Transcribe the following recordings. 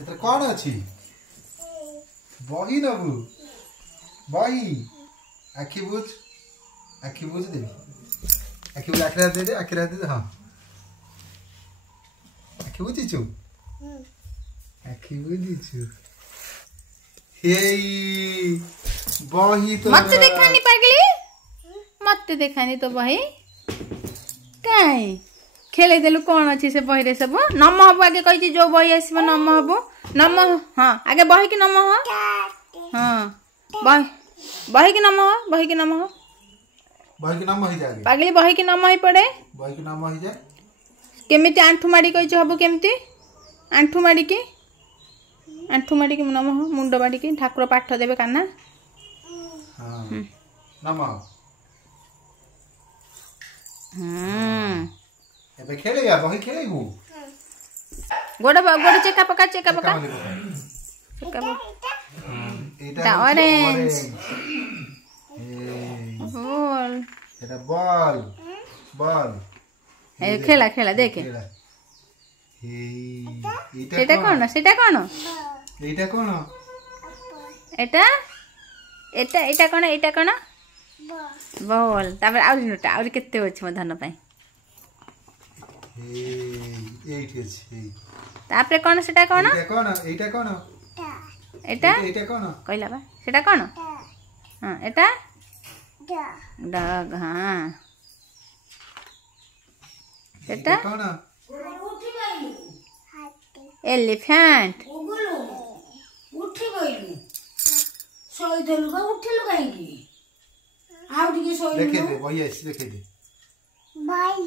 एतरे कौन अछि बही नबु बही आखि बुझ दे आखि बुझ आखिरा दे हां आखि बुझिछु आखि बुझिछु हे बही तो मत देखानी पागली मत देखानी तो बही काई खेले देलु कौन अच्छी से बही रे सब नम हबो आगे कहि जो बही आसीबो नम हबो नम हां आगे बही की नम हो हां बही की नम हो बही की नम हो ही जाए पागली बही की नम ही पड़े बही की नम ही जाए केमिति आंठू माडी कहि हबो केमिति आंठू माडी की नम हो मुंड माडी की ठाकुर पाठ देबे काना हां नम एबे खेलेगा बही खेलेगु गोड़ चेका पका एटा ऑरेंज बॉल एटा बॉल ए खेला देखे सेटा कोन एटा कोन बॉल तापर आउरी नोटा आउरी केते होछ म धन पई तापर कोन सेटा कोन एटा कहला बा सेटा कोन हां एटा डग हां एटा कोन एलिफेंट उठी गइलु सोई देलु बा उठिलु काई की आउ दिके सोई देखे दे भई ऐसे देखे दे भाई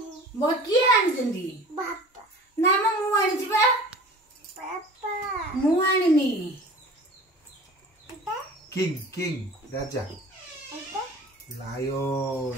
बकी आनी जंदी बापा ना मु आनी छिबा पापा मु आनी नी किंग राजा लायन